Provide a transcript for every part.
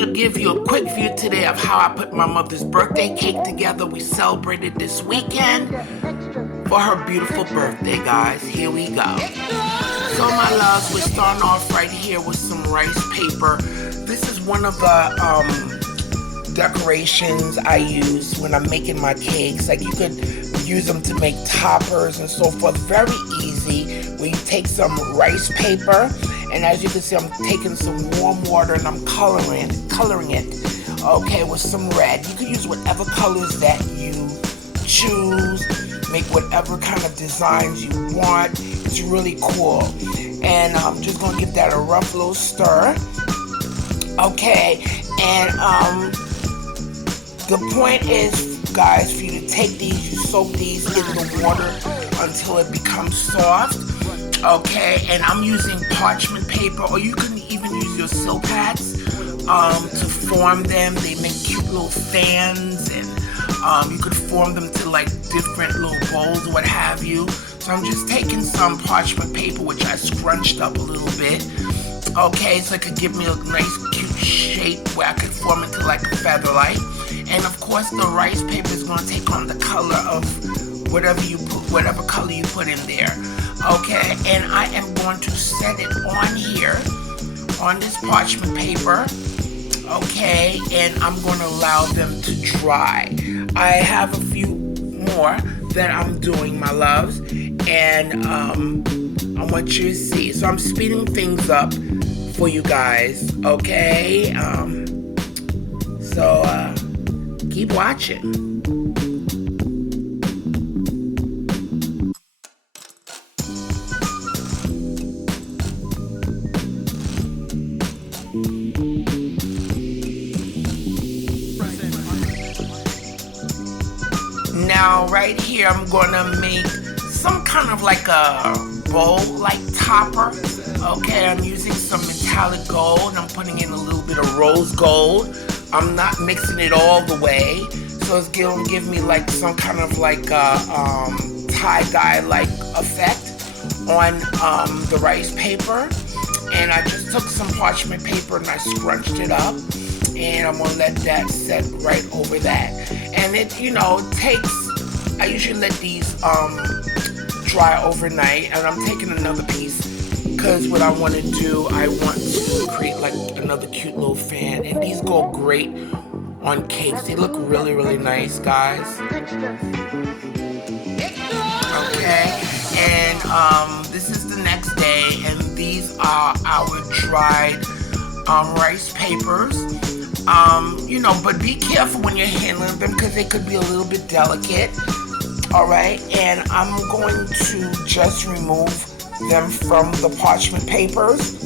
going to give you a quick view today of how I put my mother's birthday cake together. We celebrated this weekend for her beautiful birthday, guys. Here we go. So my loves, we're starting off right here with some rice paper. This is one of the decorations I use when I'm making my cakes. Like, you could use them to make toppers and so forth. Very easy. Where you take some rice paper, and as you can see, I'm taking some warm water and I'm coloring it, okay, with some red. You can use whatever colors that you choose. Make whatever kind of designs you want. It's really cool. And I'm just gonna give that a rough little stir. Okay, and the point is, guys, for you to take these, you soak these in the water until it becomes soft. Okay, and I'm using parchment paper, or you can even use your silk hats to form them. They make cute little fans, and you could form them to like different little bowls or what have you. So I'm just taking some parchment paper, which I scrunched up a little bit. Okay, so it could give me a nice cute shape where I could form it to like a feather light. And of course, the rice paper is going to take on the color of whatever color you put in there. Okay, and I am going to set it on here on this parchment paper. Okay, and I'm going to allow them to dry. I have a few more that I'm doing, my loves, and I want you to see. So I'm speeding things up for you guys. Okay, so keep watching. Now, right here, I'm gonna make some kind of like a bowl-like topper. Okay, I'm using some metallic gold. I'm putting in a little bit of rose gold. I'm not mixing it all the way, so it's gonna give me like some kind of like tie-dye-like effect on the rice paper. And I just took some parchment paper and I scrunched it up. And I'm gonna let that set right over that. And it, I usually let these dry overnight, and I'm taking another piece because what I want to do, I want to create like another cute little fan, and these go great on cakes. They look really, really nice, guys. Okay, and this is the next day, and these are our dried rice papers. But be careful when you're handling them because they could be a little bit delicate. All right, and I'm going to just remove them from the parchment papers.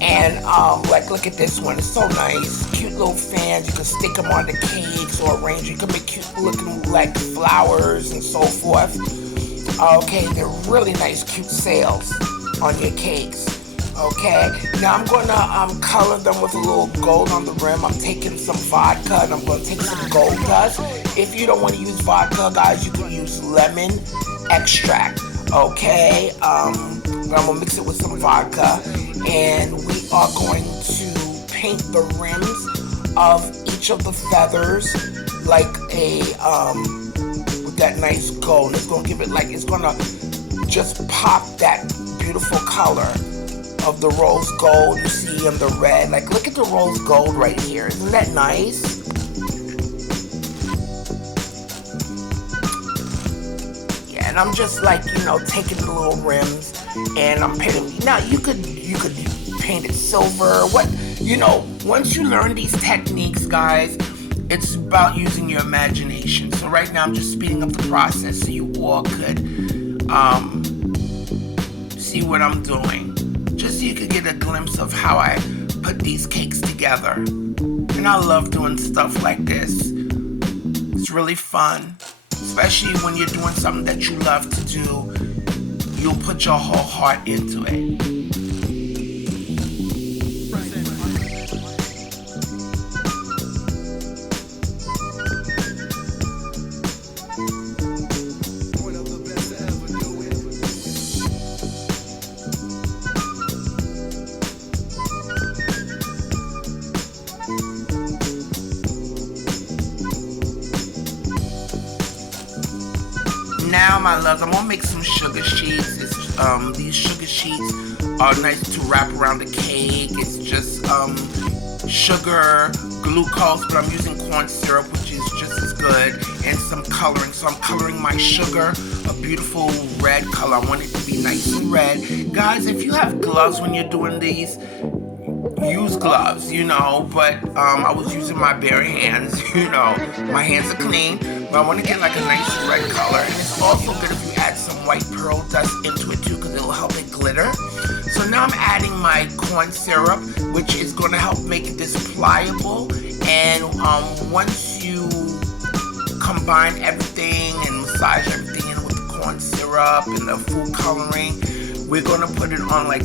And like, look at this one. It's so nice. Cute little fans. You can stick them on the cakes or arrange. You can make cute looking like flowers and so forth. Okay, they're really nice, cute sails on your cakes. Okay, now I'm going to color them with a little gold on the rim. I'm taking some vodka and I'm going to take some gold dust. If you don't want to use vodka, guys, you can use lemon extract. Okay, but I'm going to mix it with some vodka, and we are going to paint the rims of each of the feathers like with that nice gold. It's going to give it like, it's going to just pop that beautiful color of the rose gold you see in the red. Like, look at the rose gold right here. Isn't that nice? Yeah, and I'm just like, taking the little rims and I'm painting. Now, you could paint it silver. Once you learn these techniques, guys, it's about using your imagination. So right now I'm just speeding up the process so you all could see what I'm doing. Just so you could get a glimpse of how I put these cakes together. And I love doing stuff like this. It's really fun, especially when you're doing something that you love to do. You'll put your whole heart into it. my loves, I'm gonna make some sugar sheets. These sugar sheets are nice to wrap around the cake. It's just sugar, glucose, but I'm using corn syrup, which is just as good, and some coloring. So I'm coloring my sugar a beautiful red color. I want it to be nice and red. Guys, if you have gloves when you're doing these, use gloves, you know, but I was using my bare hands, you know. My hands are clean, but I want to get like a nice red color. And it's also good if you add some white pearl dust into it too, because it'll help it glitter. So now I'm adding my corn syrup, which is going to help make this pliable. And once you combine everything and massage everything in with the corn syrup and the food coloring, we're going to put it on like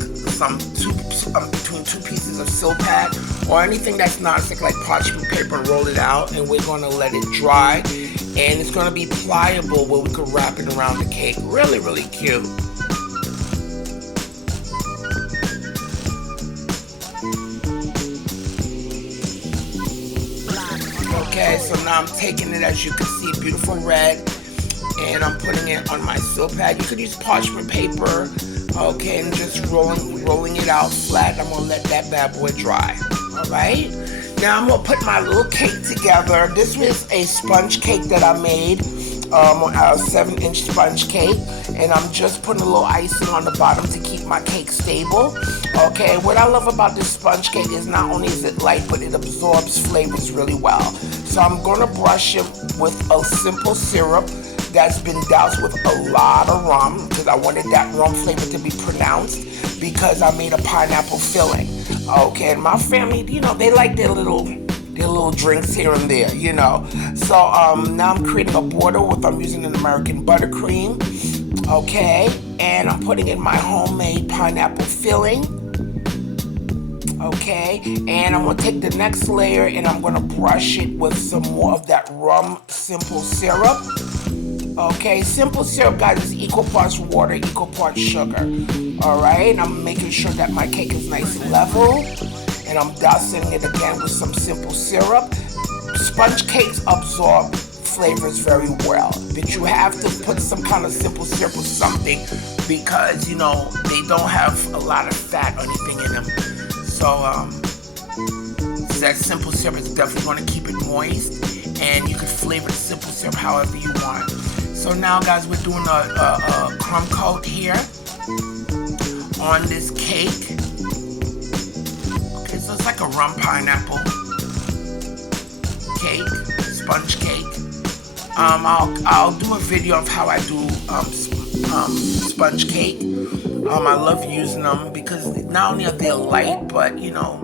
between two pieces of silpat or anything that's nonstick like parchment paper, and roll it out, and we're going to let it dry, and it's going to be pliable where we can wrap it around the cake. Really, really cute. Okay, so now I'm taking it, as you can see, beautiful red, and I'm putting it on my silpat. You could use parchment paper, okay, and just rolling it out flat. I'm gonna let that bad boy dry. All right, now I'm gonna put my little cake together. This was a sponge cake that I made, a 7-inch sponge cake, and I'm just putting a little icing on the bottom to keep my cake stable. Okay, what I love about this sponge cake is not only is it light, but it absorbs flavors really well. So I'm gonna brush it with a simple syrup that's been doused with a lot of rum, because I wanted that rum flavor to be pronounced, because I made a pineapple filling. Okay, and my family, you know, they like their little drinks here and there, you know. So now I'm creating a border I'm using an American buttercream, okay, and I'm putting in my homemade pineapple filling, okay, and I'm gonna take the next layer and I'm gonna brush it with some more of that rum simple syrup. Okay, simple syrup, guys, is equal parts water, equal parts sugar. All right, I'm making sure that my cake is nice and level, and I'm dousing it again with some simple syrup. Sponge cakes absorb flavors very well, but you have to put some kind of simple syrup or something, because, you know, they don't have a lot of fat or anything in them. So that simple syrup is definitely going to keep it moist, and you can flavor the simple syrup however you want. So now, guys, we're doing a crumb coat here on this cake. Okay, so it's like a rum pineapple cake, sponge cake. I'll do a video of how I do sponge cake. I love using them because not only are they light, but, you know,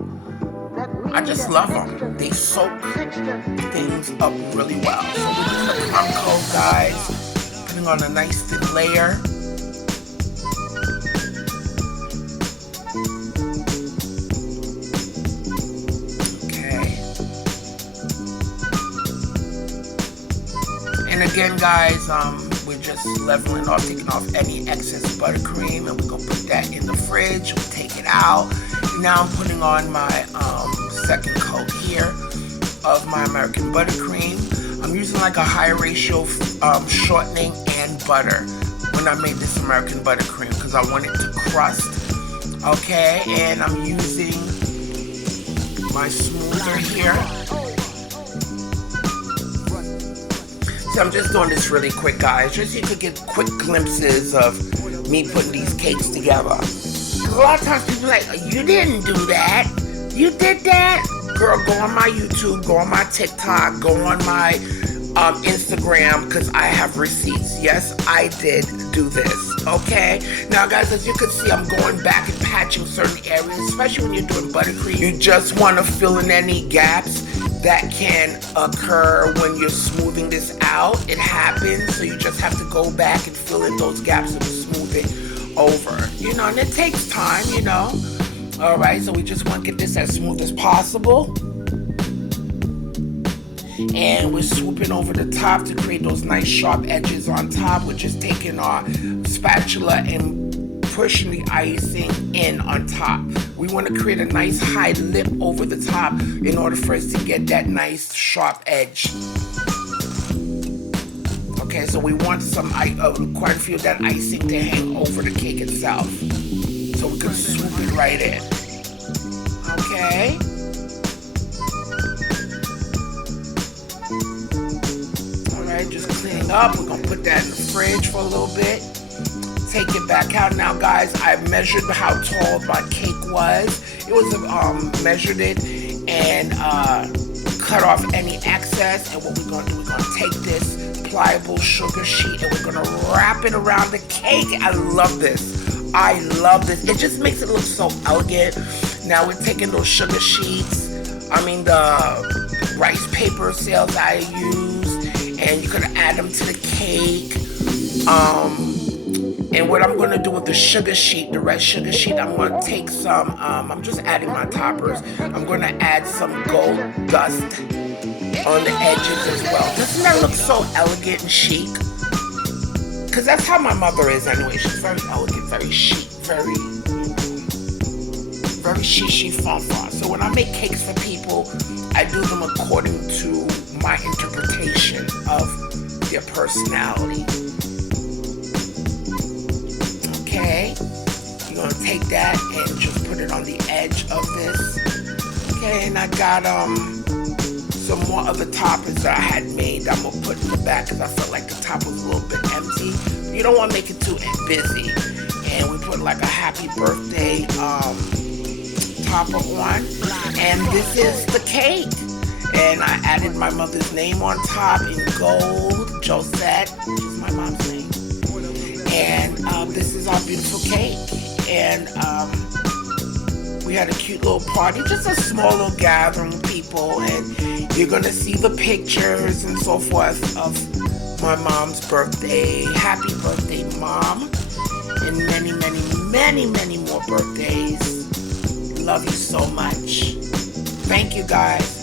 I just love them. They soak things up really well. So we're doing the crumb coat, guys. Putting on a nice thin layer. Okay. And again, guys, we're just leveling off, taking off any excess buttercream, and we're gonna put that in the fridge. We'll take it out. Now I'm putting on my second coat here of my American buttercream. I'm using like a high ratio shortening and butter when I made this American buttercream, because I want it to crust. Okay, and I'm using my smoother here. So I'm just doing this really quick, guys, just so you could get quick glimpses of me putting these cakes together. A lot of times people are like, you didn't do that. You did that? Girl, go on my YouTube, go on my TikTok, go on my Instagram, because I have receipts. Yes, I did do this, okay? Now, guys, as you can see, I'm going back and patching certain areas, especially when you're doing buttercream. You just want to fill in any gaps that can occur when you're smoothing this out. It happens, so you just have to go back and fill in those gaps and smooth it over, you know, and it takes time, you know. All right, so we just want to get this as smooth as possible. And we're swooping over the top to create those nice sharp edges on top. We're just taking our spatula and pushing the icing in on top. We want to create a nice high lip over the top in order for us to get that nice sharp edge. Okay, so we want some quite a few of that icing to hang over the cake itself, so we can swoop it right in. Okay. All right, just cleaning up. We're gonna put that in the fridge for a little bit. Take it back out. Now, guys, I measured how tall my cake was. It was measured it and cut off any excess. And what we're gonna do, we're gonna take this pliable sugar sheet and we're gonna wrap it around the cake. I love this. I love this. It just makes it look so elegant. Now we're taking those sugar sheets, the rice paper sales I use, and you're gonna add them to the cake. And what I'm gonna do with the sugar sheet, the red sugar sheet, I'm gonna take some, I'm just adding my toppers. I'm gonna add some gold dust on the edges as well. Doesn't that look so elegant and chic? Because that's how my mother is anyway. She's very elegant, very chic, very chic, fun. So when I make cakes for people, I do them according to my interpretation of their personality. Okay, you're gonna take that and just put it on the edge of this. Okay, and I got some more other toppers that I had made that I'm gonna put in the back because I felt like the top was a little bit empty. You don't want to make it too busy. And we put like a happy birthday topper on. And this is the cake. And I added my mother's name on top in gold, Josette, which is my mom's name. And this is our beautiful cake. And we had a cute little party, just a small little gathering of people. And you're gonna see the pictures and so forth of my mom's birthday. Happy birthday, Mom. And many, many, many, many more birthdays. Love you so much. Thank you, guys.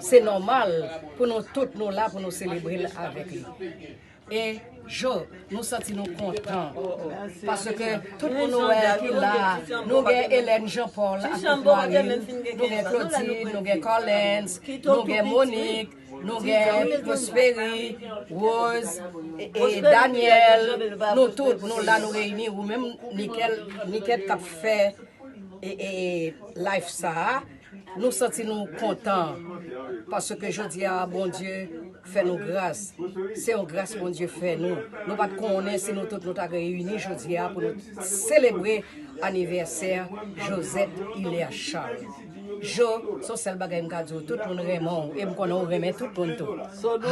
C'est normal pour nous tous nous là pour nous célébrer avec lui. Et nous sentons contents parce que tout le monde qui là, nous avons Hélène Jean-Paul, nous avons Claudine, nous avons Collins, nous avons Monique, nous avons Prosperi, Rose et Daniel. Nous tous nous là nous réunis ou même Nickel qui a fait et live ça. Nous sentons contents parce que je dis à bon Dieu, fait nous grâce. C'est une grâce que bon Dieu fait nous. Nous ne pouvons pas connaître si nous tous nous sommes réunis aujourd'hui pour nous célébrer l'anniversaire Josette Hilaire Charles. So seul bagay m'ka di tout le monde remon et m'konnen remet tout le monde.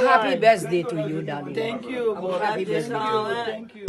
Happy birthday to you, darling. Thank you. Happy birthday to you. Thank you.